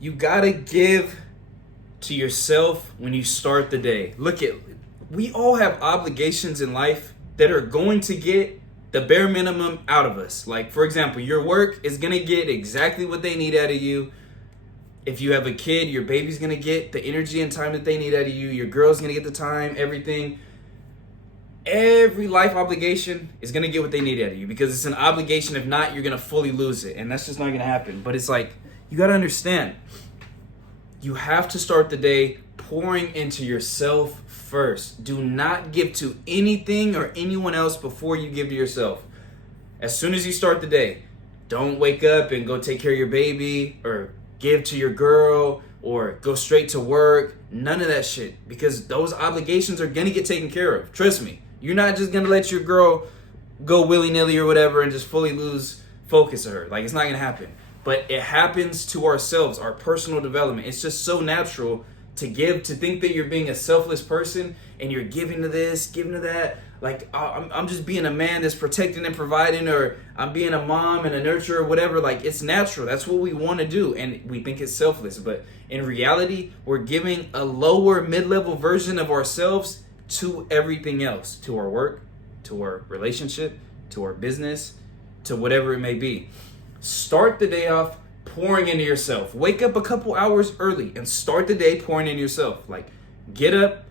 You gotta give to yourself when you start the day. We all have obligations in life that are going to get the bare minimum out of us. Like, for example, your work is gonna get exactly what they need out of you. If you have a kid, your baby's gonna get the energy and time that they need out of you. Your girl's gonna get the time, everything. Every life obligation is gonna get what they need out of you because it's an obligation. If not, you're gonna fully lose it, and that's just not gonna happen. But it's like, you gotta understand, you have to start the day pouring into yourself first. Do not give to anything or anyone else before you give to yourself. As soon as you start the day, don't wake up and go take care of your baby or give to your girl or go straight to work. None of that shit, because those obligations are gonna get taken care of. Trust me. You're not just gonna let your girl go willy-nilly or whatever and just fully lose focus of her. Like, it's not gonna happen. But it happens to ourselves, our personal development. It's just so natural to give, to think that you're being a selfless person and you're giving to this, giving to that. Like, I'm just being a man that's protecting and providing, or I'm being a mom and a nurturer, whatever. Like, it's natural. That's what we want to do. And we think it's selfless. But in reality, we're giving a lower mid-level version of ourselves to everything else, to our work, to our relationship, to our business, to whatever it may be. Start the day off pouring into yourself. Wake up a couple hours early and start the day pouring into yourself. Like, get up.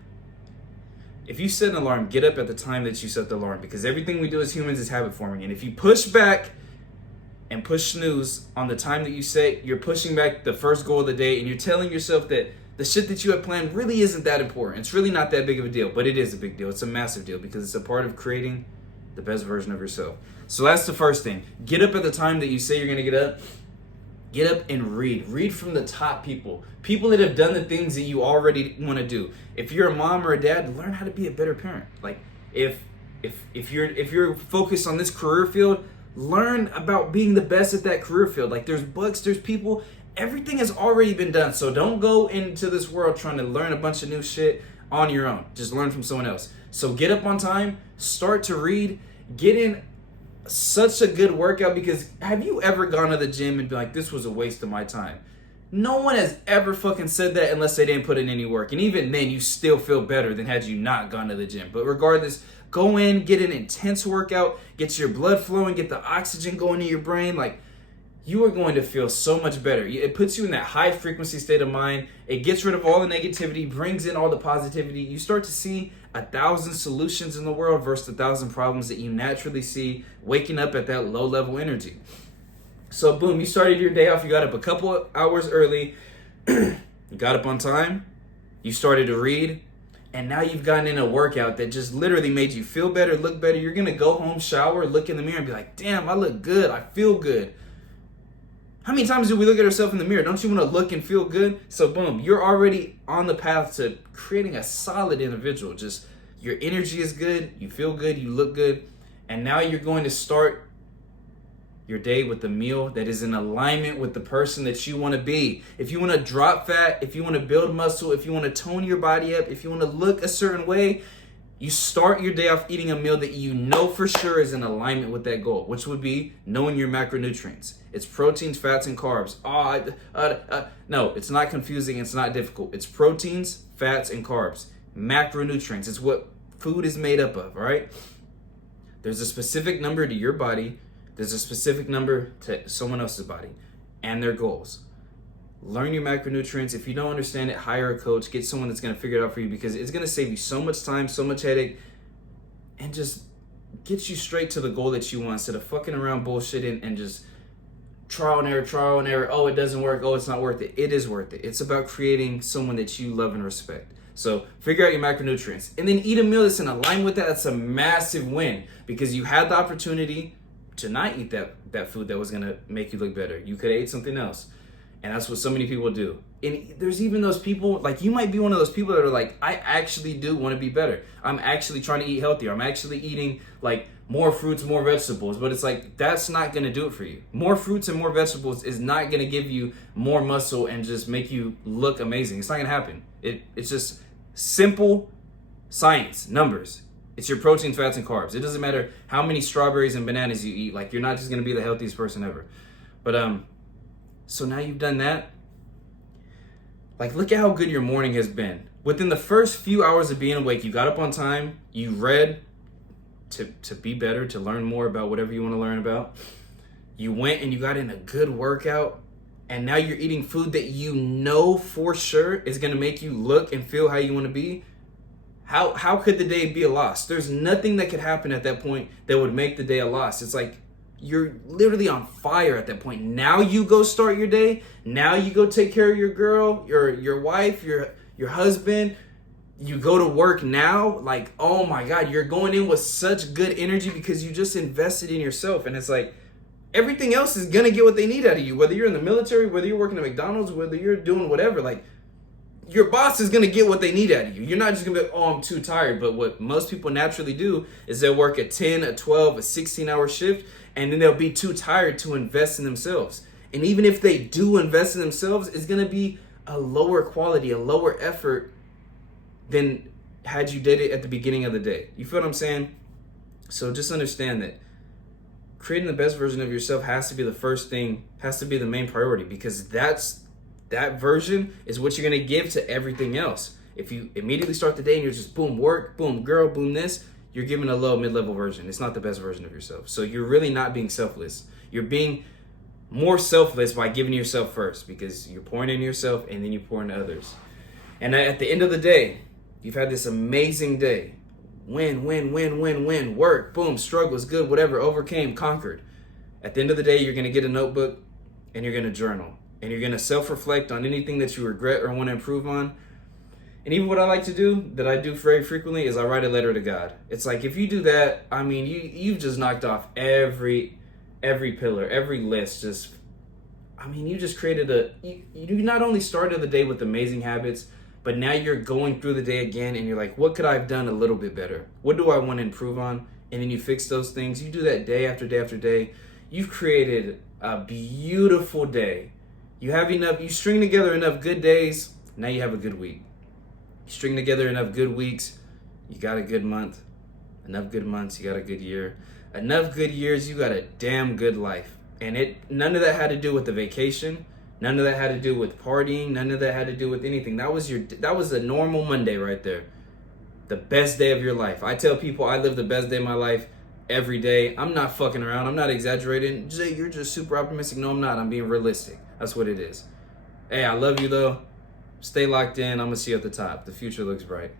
If you set an alarm, get up at the time that you set the alarm, because everything we do as humans is habit forming. And if you push back and push snooze on the time that you set, you're pushing back the first goal of the day, and you're telling yourself that the shit that you have planned really isn't that important. It's really not that big of a deal, but it is a big deal. It's a massive deal because it's a part of creating the best version of yourself. So that's the first thing. Get up at the time that you say you're gonna get up. Get up and read. Read from the top people. People that have done the things that you already want to do. If you're a mom or a dad, learn how to be a better parent. Like, if you're focused on this career field, learn about being the best at that career field. Like, there's books, there's people. Everything has already been done. So don't go into this world trying to learn a bunch of new shit on your own. Just learn from someone else. So get up on time, start to read, get in such a good workout, because have you ever gone to the gym and been like, this was a waste of my time? No one has ever fucking said that unless they didn't put in any work. And even then, you still feel better than had you not gone to the gym. But regardless, go in, get an intense workout, get your blood flowing, get the oxygen going in your brain. Like, you are going to feel so much better. It puts you in that high frequency state of mind. It gets rid of all the negativity, brings in all the positivity. You start to see 1,000 solutions in the world versus 1,000 problems that you naturally see waking up at that low level energy. So boom, you started your day off. You got up a couple hours early. You got up on time. You started to read. And now you've gotten in a workout that just literally made you feel better, look better. You're going to go home, shower, look in the mirror and be like, damn, I look good. I feel good. How many times do we look at ourselves in the mirror? Don't you want to look and feel good? So boom, you're already on the path to creating a solid individual. Just your energy is good, you feel good, you look good. And now you're going to start your day with a meal that is in alignment with the person that you want to be. If you want to drop fat, if you want to build muscle, if you want to tone your body up, if you want to look a certain way, you start your day off eating a meal that you know for sure is in alignment with that goal, which would be knowing your macronutrients. It's proteins, fats, and carbs. No, it's not confusing. It's not difficult. It's proteins, fats, and carbs. Macronutrients. It's what food is made up of, right? There's a specific number to your body. There's a specific number to someone else's body and their goals. Learn your macronutrients. If you don't understand it, hire a coach. Get someone that's going to figure it out for you, because it's going to save you so much time, so much headache, and just get you straight to the goal that you want, instead of fucking around bullshitting and just trial and error. Oh, it doesn't work. Oh, it's not worth it. It is worth it. It's about creating someone that you love and respect. So figure out your macronutrients and then eat a meal that's in alignment with that. That's a massive win, because you had the opportunity to not eat that food that was going to make you look better. You could have ate something else. And that's what so many people do. And there's even those people, like, you might be one of those people that are like, I actually do want to be better. I'm actually trying to eat healthier. I'm actually eating, like, more fruits, more vegetables. But it's like, that's not going to do it for you. More fruits and more vegetables is not going to give you more muscle and just make you look amazing. It's not going to happen. It's just simple science, numbers. It's your protein, fats, and carbs. It doesn't matter how many strawberries and bananas you eat. Like, you're not just going to be the healthiest person ever. But, so now you've done that. Like, look at how good your morning has been. Within the first few hours of being awake, you got up on time, you read to be better, to learn more about whatever you want to learn about. You went and you got in a good workout, and now you're eating food that you know for sure is going to make you look and feel how you want to be. How could the day be a loss? There's nothing that could happen at that point that would make the day a loss. It's like you're literally on fire at that point. Now you go start your day. Now you go take care of your girl, your wife, your husband. You go to work now. Like, oh my God, you're going in with such good energy because you just invested in yourself. And it's like everything else is gonna get what they need out of you. Whether you're in the military, whether you're working at McDonald's, whether you're doing whatever, like your boss is gonna get what they need out of you. You're not just gonna be like, oh, I'm too tired. But what most people naturally do is they'll work a 10, a 12, a 16-hour shift, and then they'll be too tired to invest in themselves. And even if they do invest in themselves, it's gonna be a lower quality, a lower effort than had you did it at the beginning of the day. You feel what I'm saying? So just understand that creating the best version of yourself has to be the first thing, has to be the main priority, because that version is what you're going to give to everything else. If you immediately start the day and you're just boom work, boom girl, boom this, you're giving a low mid-level version. It's not the best version of yourself. So you're really not being selfless. You're being more selfless by giving yourself first, because you're pouring into yourself and then you pour into others. And at the end of the day, you've had this amazing day. Win, work, boom, struggles, good, whatever, overcame, conquered. At the end of the day, you're going to get a notebook and you're going to journal. And you're going to self-reflect on anything that you regret or want to improve on. And even what I like to do, that I do very frequently, is I write a letter to God. It's like, if you do that, I mean, you've just knocked off every pillar, every list. You just created you not only started the day with amazing habits, but now you're going through the day again and you're like, what could I have done a little bit better? What do I want to improve on? And then you fix those things. You do that day after day after day. You've created a beautiful day. You string together enough good days, now you have a good week. You string together enough good weeks, you got a good month. Enough good months, you got a good year. Enough good years, you got a damn good life. And none of that had to do with the vacation. None of that had to do with partying. None of that had to do with anything. That was a normal Monday right there. The best day of your life. I tell people I live the best day of my life every day. I'm not fucking around. I'm not exaggerating. Jay, you're just super optimistic. No, I'm not. I'm being realistic. That's what it is. Hey, I love you though. Stay locked in. I'm going to see you at the top. The future looks bright.